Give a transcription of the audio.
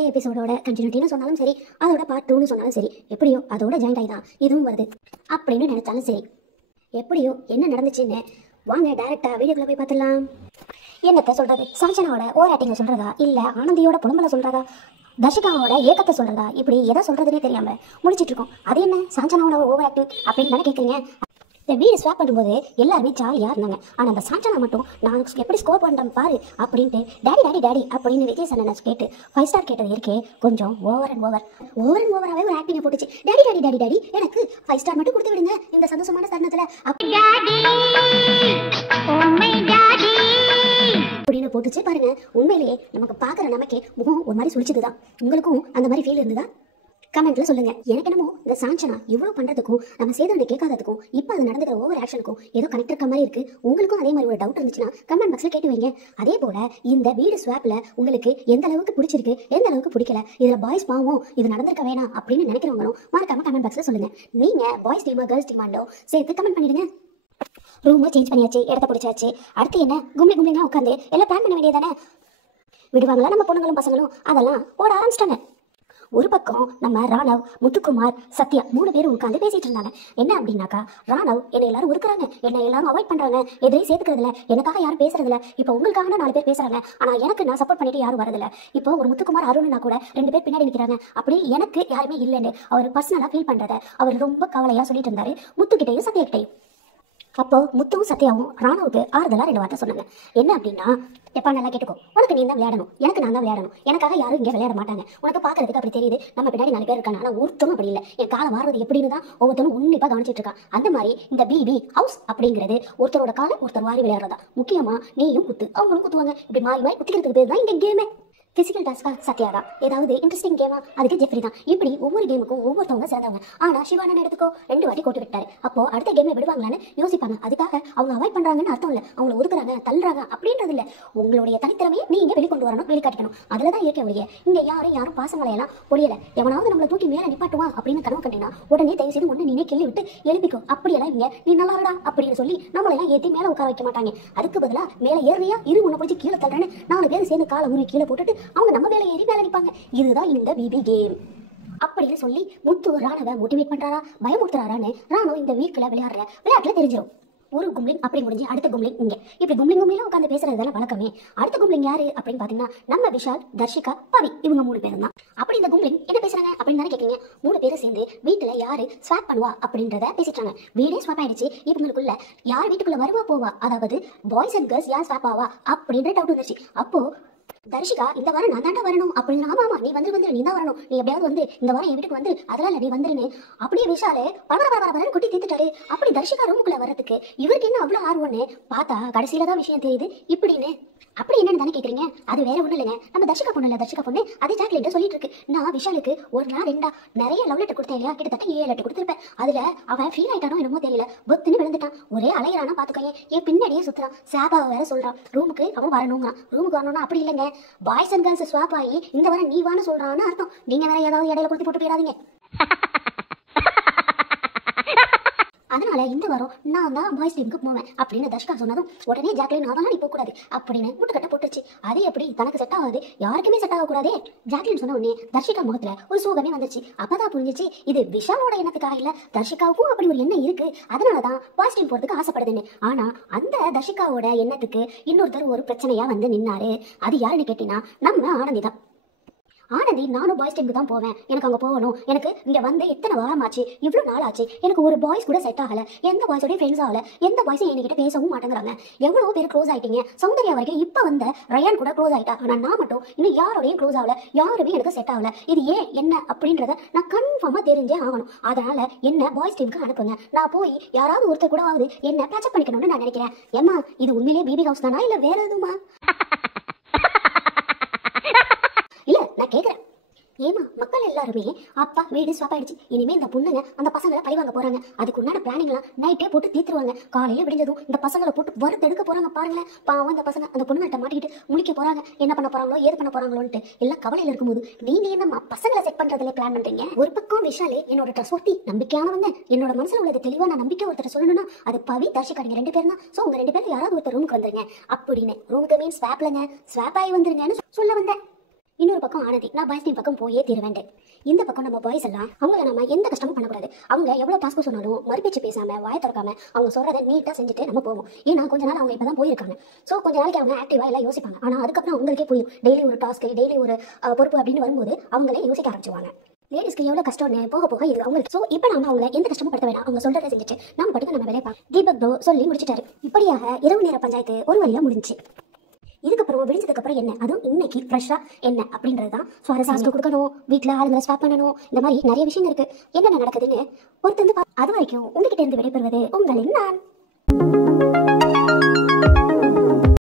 Sunday எபிசோடோட கண்டினியூட்டின்னு சொன்னாலும் சரி, அதோட பார்ட் 2ன்னு சொன்னாலும் சரி, எப்படியோ அதோட ஜாயிண்ட் ஆகி தான் இதுவும் வருது அப்படின்னு நினைச்சாலும் சரி, எப்படியோ என்ன நடந்துச்சுன்னு வாங்க டைரக்டா வீடியோக்குள்ள போய் பார்த்துடலாம். என்னத்தை சொல்றது, சஞ்சனாவோட ஓவர் ஆக்டிங்க சொல்றதா, இல்ல ஆனந்தியோட புலம்பல சொல்றதா, தர்ஷிகாவோட ஏக்கத்தை சொல்றதா, இப்படி எதை சொல்றதுன்னே தெரியாம முடிச்சிட்டு இருக்கோம். அது என்ன சஞ்சனாவோட ஓவர் ஆக்டிங் அப்படின்னு தானே கேட்குறீங்க. இந்த வீடு ஸ்வாப் பண்ணும்போது எல்லாருமே ஜாலியாக இருந்தாங்க. ஆனால் அந்த சாஞ்சனா மட்டும் நான் எப்படி ஸ்கோர் பண்ணுறேன் பாரு அப்படின்ட்டு டேடி டேடி டேடி அப்படின்னு விஜய் சன்னனை கேட்டு 5 ஸ்டார் கேட்டது இருக்கே கொஞ்சம் ஓவராகவே ஒரு ஆக்டிங்கை போட்டுச்சு. டேடி டேடி டேடி டேடி எனக்கு 5 ஸ்டார் மட்டும் கொடுத்து விடுங்க இந்த சந்தோஷமான தருணத்தில் அப்படின்னு போட்டுச்சு பாருங்க. உண்மையிலேயே நமக்கு பார்க்குற நமக்கே முகம் ஒரு மாதிரி சுழிச்சதுதான். உங்களுக்கும் அந்த மாதிரி ஃபீல் இருந்ததா? கமெண்ட்ல சொல்லுங்க. எனக்கு என்னமோ இந்த சாஞ்சனா இவ்வளவு பண்றதுக்கும் நம்ம சேதனை கேட்காததுக்கும் இப்போ அது நடந்துக்கிற ஓவர் ஆக்ஷனுக்கும் ஏதோ கனெக்ட் இருக்க மாதிரி இருக்கு. உங்களுக்கும் அதே மாதிரி ஒரு டவுட் இருந்துச்சுன்னா கமெண்ட் பாக்ஸ்ல கேட்டு வைங்க. அதே போல இந்த வீடு ஸ்வாப்ல உங்களுக்கு எந்த அளவுக்கு பிடிச்சிருக்கு, எந்த அளவுக்கு பிடிக்கல, இதுல பாய்ஸ் பாவம் இது நடந்திருக்க வேணாம் அப்படின்னு நினைக்கிறவங்களும் மறக்காம கமெண்ட் பாக்ஸ்ல சொல்லுங்க. நீங்க பாய்ஸ் டீமா கேர்ள்ஸ் டீமாண்டோ சேர்த்து கமெண்ட் பண்ணிடுங்க. ரூமை சேஞ்ச் பண்ணியாச்சு, இடத்த பிடிச்சாச்சு, அடுத்து என்ன கும்ளிங்கா உட்காந்து எல்லாம் பிளான் பண்ண வேண்டியதானே. விடுவாங்களா நம்ம பொண்ணுங்களும் பசங்களும்? அதெல்லாம் ஓட ஆரம்பிச்சிட்டாங்க. ஒரு பக்கம் நம்ம ராணவ், முத்துக்குமார், சத்யா 3 பேரும் உட்காந்து பேசிட்டு இருந்தாங்க. என்ன அப்படின்னாக்கா, ராணவ் என்னை எல்லாரும் இருக்கிறாங்க, என்னை எல்லாரும் அவாய்ட் பண்றாங்க, எதிரையும் சேர்த்துக்கிறதுல, எனக்காக யாரும் பேசுறதில்ல, இப்போ உங்களுக்காக 4 பேர் பேசுறாங்க, ஆனா எனக்கு நான் சப்போர்ட் பண்ணிட்டு யாரும் வரதில்ல. இப்போ ஒரு முத்துக்குமார் அருண்னா கூட 2 பேர் பின்னாடி நிற்கிறாங்க, அப்படி எனக்கு யாருமே இல்லைன்னு அவர் பர்சனலா ஃபீல் பண்றத அவர் ரொம்ப கவலையா சொல்லிட்டு இருந்தாரு முத்துக்கிட்டையும் சத்யா கிட்டையும். அப்போ முத்துவும் சத்யாவும் ராணுவுக்கு ஆறுதலா 2 வார்த்தை சொன்னாங்க. என்ன அப்படின்னா, எப்பா நல்லா கேட்டுக்கோ, உனக்கு நீ தான் விளையாடணும், எனக்கு நான் தான் விளையாடணும், எனக்காக யாரும் இங்கே விளையாட மாட்டாங்க. உனக்கு பார்க்கறதுக்கு அப்படி தெரியுது, நம்ம பின்னாடி 4 பேர் இருக்காங்க, ஆனால் ஒருத்தரும் அப்படி இல்லை. என் காலை மாறுறது எப்படின்னு தான் ஒவ்வொருத்தரும் உன்னிப்பாக கவனிச்சிட்டு இருக்கான். அந்த மாதிரி இந்த பிபி ஹவுஸ் அப்படிங்கிறது ஒருத்தரோட காலை ஒருத்தர் வாரி விளையாடுறதா. முக்கியமா நீயும் குத்து, அவங்களும் குத்துவாங்க, இப்படி மாறி மாறி குத்திக்கிறதுக்கு பேர் தான் இங்கே கேமே. பிசிக்கல் டாஸ்கா சத்யா தான், ஏதாவது இன்ட்ரெஸ்டிங் கேமா அதுக்கு ஜெஃப்ரி தான். இப்படி ஒவ்வொரு கேமுக்கும் ஒவ்வொருத்தவங்க சிறந்தவங்க. ஆனா சிவானன் எடுத்துக்கோ 2 வாட்டி கோட்டு விட்டாரு. அப்போ அடுத்த கேமை விடுவாங்களான்னு யோசிப்பாங்க. அதுக்காக அவங்க அவாய்ட் பண்றாங்கன்னு அர்த்தம் இல்லை, அவங்களை ஒதுக்குறாங்க தள்ளுறாங்க அப்படின்றது இல்லை. உங்களுடைய தனித்திறமையை நீங்க வெளிக்கொண்டு வரணும், வெளிக்காட்டணும். அதுலதான் இயற்கை ஒழிய இங்க யாரும் பாசங்களையெல்லாம் ஒழியல. எவனாவது நம்மளை தூக்கி மேல நிப்பாட்டுவான் அப்படின்னு கனவு கண்டினா உடனே தயவு செய்து ஒண்ணு நீனே கிள்ளி விட்டு எழுப்பிக்கும். அப்படியெல்லாம் இங்க நீ நல்லாடா அப்படின்னு சொல்லி நம்மளெல்லாம் ஏற்றி மேல உட்கார வைக்க மாட்டாங்க. அதுக்கு பதிலா மேல ஏறியா இரு உன்னை பிடிச்சி கீழே தள்ளுறேன்னு 4 பேர் சேர்ந்து காலை உருவி கீழே போட்டுட்டு அவங்க நம்ம மேல ஏறி மேல நிற்பாங்க. இதுதான் இந்த பிபி கேம் அப்படின்னு சொல்லி முத்து ராணவை மோட்டிவேட் பண்றாரா, பயமுறுத்துறாரான்னு ராணவ் இந்த வீக்ல விளையாட்டுல தெரிஞ்சிடும். ஒரு கும்ளிங் அப்படி முடிஞ்சு அடுத்த கும்ளிங் இங்க. இப்படி கும்ளிங் உட்காந்து பேசுறதுதான வழக்கமே. அடுத்த கும்ளிங் யாரு அப்படின்னு பாத்தீங்கன்னா, நம்ம விஷால், தர்ஷிகா, பவி, இவங்க 3 பேரும் தான். அப்படி இந்த கும்ளிங் என்ன பேசுறாங்க அப்படின்னு தானே கேட்கீங்க. 3 பேரும் சேர்ந்து வீட்டுல யாரு ஸ்வாப் பண்ணுவா அப்படின்றத பேசிட்டாங்க. வீடே ஸ்வாப் ஆயிடுச்சு. இவங்களுக்குள்ள யார் வீட்டுக்குள்ள வருவா போவா, அதாவது பாய்ஸ் அண்ட் கேர்ள்ஸ் யார் ஸ்வாப் ஆவா அப்படின்ற டவுட் வந்துருச்சு. அப்போ தர்ஷிகா இந்த வாரம் நான் தாண்டா வரணும் அப்படின்னு, ஆமா நீ வந்து நீ தான் வரணும், நீ எப்படியாவது வந்து இந்த வாரம் என் வீட்டுக்கு வந்து, அதெல்லாம் இல்லை நீ வந்துருன்னு அப்படியே விஷாலே பரபரன்னு குட்டி தீத்துட்டாரு. அப்படி தர்ஷிகா ரூமுக்குள்ள வரதுக்கு இவருக்கு என்ன அவ்வளவு ஆர்வம்னு பார்த்தா கடைசியில தான் விஷயம் தெரியுது இப்படின்னு. அப்படி என்னன்னு தானே கேக்குறீங்க. அது வேற ஒண்ணும் இல்லைங்க, நம்ம தர்ஷிகா பொண்ணு அதே ஜாக்லின் சொல்லிட்டு இருக்கு. நான் விஷாலுக்கு 1 நாள் 2 நிறைய லவ் லெட்டர் கொடுத்தேன் இல்லையா, கிட்டத்தட்ட 7 லெட்டர் கொடுத்துருப்பேன். அதுல அவன் ஃபீல் ஆயிட்டானோ என்னமோ தெரியல, பொத்துன்னு விழுந்துட்டான். ஒரே அலையிறானா பாத்துக்கோங்க, என் பின்னாடியே சுத்துறான். சாப்பாவை வேற சொல்றான், ரூமுக்கு அவன் வரணுங்கிறான். ரூமுக்கு வரணும்னா அப்படி இல்லைங்க, பாய்ஸ் அண்ட் கேர்ள்ஸ் ஸ்வாப் ஆகி இந்த வாரம் நீ வான்னு சொல்றான்னு அர்த்தம். நீங்க வேற ஏதாவது இடையில கொடுத்து போட்டு போயிடாதீங்க. அதனால இந்த வாரம் நான் தான் பாய்ஸ் டீமுக்கு போவேன் அப்படின்னு தர்ஷிகா சொன்னதும் உடனே ஜாக்லின் அதெல்லாம் நீ போக கூடாது அப்படின்னு முட்டுக்கட்ட போட்டுச்சு. அது எப்படி தனக்கு செட் ஆகாது, யாருக்குமே செட் ஆகக்கூடாதே. ஜாக்லின் சொன்ன உடனே தர்ஷிகா முகத்துல ஒரு சோகமே வந்துச்சு. அப்பதான் புரிஞ்சிச்சு, இது விஷாலோட எண்ணத்துக்காக இல்ல, தர்ஷிகாவுக்கும் அப்படி ஒரு எண்ணம் இருக்கு, அதனாலதான் பாய்ஸ் டீம் போறதுக்கு ஆசைப்படுதுன்னு. ஆனா அந்த தர்ஷிகாவோட எண்ணத்துக்கு இன்னொருத்தர் ஒரு பிரச்சனையா வந்து நின்னாரு. அது யாருன்னு கேட்டீங்கன்னா நம்ம ஆனந்தி தான். ஆனந்தி நானும் பாய்ஸ் டீமுக்கு தான் போவேன், எனக்கு அங்கே போகணும், எனக்கு இங்கே வந்து எத்தனை வாரம் ஆச்சு, இவ்வளோ நாள் ஆச்சு, எனக்கு ஒரு பாய்ஸ் கூட செட் ஆகலை, எந்த பாய்ஸோடய ஃப்ரெண்ட்ஸ் ஆகலை, எந்த பாய்ஸும் என்கிட்ட பேசவும் மாட்டேங்கிறாங்க, எவ்வளோ பேர் க்ளோஸ் ஆகிட்டீங்க, சௌந்தர்யா வரைக்கும் இப்போ வந்த ரயான் கூட க்ளோஸ் ஆகிட்டா, ஆனால் நான் மட்டும் இன்னும் யாரோடையும் க்ளோஸ் ஆகலை, யாருமே எனக்கு செட் ஆகலை, இது ஏன் என்ன அப்படின்றத நான் கன்ஃபார்மாக தெரிஞ்சே ஆகணும். அதனால என்ன பாய்ஸ் டீமுக்கு அனுப்புங்க, நான் போய் யாராவது ஒருத்தர் கூட ஆகுது என்ன பேச்சப் பண்ணிக்கணும்னு நான் நினைக்கிறேன். ஏமா இது உண்மையிலேயே பிபி ஹவுஸ் தானா இல்லை வேற எதுவுமா? இல்ல நான் கேக்குறேன், ஏமா மக்கள் எல்லாருமே அப்பா வீடு ஸ்வாப் ஆயிடுச்சு, இனிமே இந்த பொண்ணுங்க அந்த பசங்களை பழி வாங்க போறாங்க, அதுக்கு உண்டான பிளானிங்லாம் நைட்டே போட்டு தீத்துருவாங்க, காலையில விடிஞ்சதும் இந்த பசங்களை போட்டு வறுத்தெடுக்க போறாங்க. பாருங்களேன் பாவம், இந்த பசங்க அந்த பொண்ணுகிட்ட மாட்டிக்கிட்டு முழிக்க போறாங்க, என்ன பண்ண போறாங்களோ ஏது பண்ண போறாங்களோன்ட்டு எல்லாம் கவலையில இருக்கும்போது நீங்க என்ன பசங்களை செட் பண்றதுல பிளான் பண்றீங்க? ஒரு பக்கம் விஷாலே என்னோட ட்ரஸ்ட் நம்பிக்கையானவங்க, என்னோட மனசுல உள்ளது தெளிவா நான் நம்பிக்கை ஒருத்தர் சொல்லணும்னா அது பவி, தர்ஷிகா 2 பேர் தான். சோ உங்க 2 பேர்ல யாராவது ஒருத்தர் ரூமுக்கு வந்துருங்க அப்படின்னு, ரூமுக்கு மீன் ஸ்வாப்லங்க, ஸ்வாப் ஆகி வந்துருங்கன்னு சொல்ல வந்தேன். இன்னொரு பக்கம் ஆனந்தி, நான் பாய்ஸ் டீம் பக்கம் போயே தீருவேன். இந்த பக்கம் நம்ம பாய்ஸ் எல்லாம் அவங்கள நம்ம எந்த கஷ்டமும் பண்ணக்கூடாது. அவங்க எவ்வளவு டாஸ்க் சொன்னாலும் மறுபேச்சு பேசாம வாய திறக்காம அவங்க சொல்றதை நீட்டா செஞ்சுட்டு நம்ம போவோம். ஏன்னா கொஞ்ச நாள் அவங்க இப்பதான் போயிருக்காங்க. ஸோ கொஞ்ச நாளைக்கு அவங்க ஆக்டிவா எல்லாம் யோசிப்பாங்க. ஆனா அதுக்கப்புறம் அவங்களுக்கே புரியும், டெய்லி ஒரு டாஸ்க், டெய்லி ஒரு பொறுப்பு அப்படின்னு வரும்போது அவங்களே யோசிக்க ஆரம்பிச்சுவாங்க. லேடிஸ்க்கு எவ்வளவு கஷ்டம்னு போக போக இது அவங்களுக்கு. ஸோ இப்போ நம்ம அவங்களை எந்த கஷ்டமும் படுத்த வேணாம். அவங்க சொல்றதை செஞ்சுட்டு நம்ம பட்டுக்கு நம்ம வேலையை பார்ப்போம். தீபக் ப்ரோ சொல்லி முடிச்சிட்டாரு. இப்படியாக இரவு நேர பஞ்சாயத்து ஒரு வழியா முடிஞ்சு. இதுக்கப்புறம் விடிஞ்சதுக்கு அப்புறம் என்ன, அதுவும் இன்னைக்கு ஃப்ரெஷ்ஷா என்ன அப்படின்றது தான் சுவாரஸ்யம். கொடுக்கணும், வீட்டில் ஆளுங்களை ஸ்வாப் பண்ணணும், இந்த மாதிரி நிறைய விஷயங்கள் இருக்கு. என்னென்ன நடக்குதுன்னு பொறுத்து வந்து அது வரைக்கும் உங்ககிட்ட இருந்து விடைபெறுவது உங்களின் நான்.